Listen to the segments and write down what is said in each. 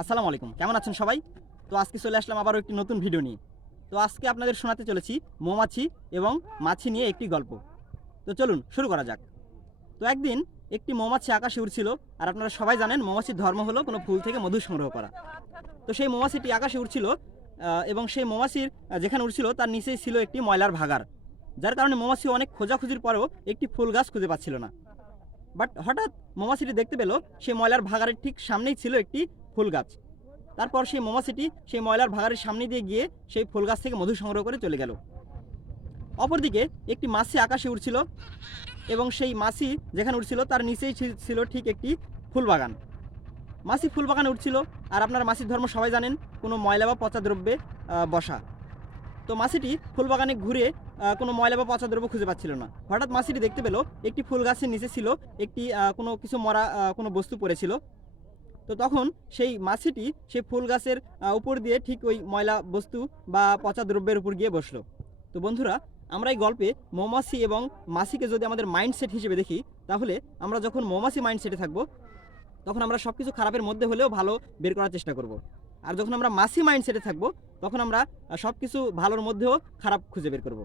আসসালামু আলাইকুম, কেমন আছেন সবাই? তো আজকে চলে আসলাম আবারও একটি নতুন ভিডিও নিয়ে। তো আজকে আপনাদের শোনাতে চলেছি মৌমাছি এবং মাছি নিয়ে একটি গল্প। তো চলুন শুরু করা যাক। তো একদিন একটি মৌমাছি আকাশে উড়ছিল। আর আপনারা সবাই জানেন মৌমাছির ধর্ম হলো কোনো ফুল থেকে মধু সংগ্রহ করা। তো সেই মৌমাছিটি আকাশে উড়ছিল এবং সেই মৌমাছির যেখানে উড়ছিল তার নিচেই ছিল একটি ময়লার ভাগাড়, যার কারণে মৌমাছি অনেক খোঁজাখুঁজির পরেও একটি ফুল গাছ খুঁজে পাচ্ছিল না। বাট হঠাৎ মৌমাছিটি দেখতে পেল সেই ময়লার ভাগাড়ের ঠিক সামনেই ছিল একটি ফুল গাছ। তারপর সেই মৌমাছিটি সেই ময়লার ভাগাড়ের সামনে দিয়ে গিয়ে সেই ফুল গাছ থেকে মধু সংগ্রহ করে চলে গেল। অপরদিকে একটি মাছি আকাশে উড়ছিল এবং সেই মাছি যেখানে উড়ছিল তার নিচেই ছিল ঠিক একটি ফুল বাগান। মাছি ফুল বাগানে উঠছিল, আর আপনার মাছির ধর্ম সবাই জানেন, কোনো ময়লা বা পচা দ্রব্যে বসা। তো মাছিটি ফুল বাগানে ঘুরে কোনো ময়লা বা পচা দ্রব্য খুঁজে পাচ্ছিল না। হঠাৎ মাছিটি দেখতে পেল একটি ফুল গাছের নিচে ছিল একটি কোনো কিছু মরা কোনো বস্তু পড়েছিল। তো তখন সেই মাছিটি সেই ফুল গাছের উপর দিয়ে ঠিক ওই ময়লা বস্তু বা পচা দ্রব্যের উপর গিয়ে বসলো। তো বন্ধুরা, আমরা এই গল্পে মৌমাছি এবং মাছিকে যদি আমাদের মাইন্ডসেট হিসেবে দেখি, তাহলে আমরা যখন মৌমাছি মাইন্ডসেটে থাকবো তখন আমরা সব কিছু খারাপের মধ্যে হলেও ভালো বের করার চেষ্টা করব। আর যখন আমরা মাছি মাইন্ডসেটে থাকবো তখন আমরা সব কিছু ভালোর মধ্যেও খারাপ খুঁজে বের করব।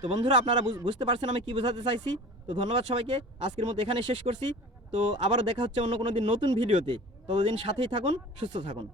তো বন্ধুরা, আপনারা বুঝতে পারছেন আমি কি বোঝাতে চাইছি। তো ধন্যবাদ সবাইকে, আজকের মতো এখানে শেষ করছি। তো আবারও দেখা হচ্ছে অন্য কোনো দিন নতুন ভিডিওতে। ততদিন সাথেই থাকুন, সুস্থ থাকুন।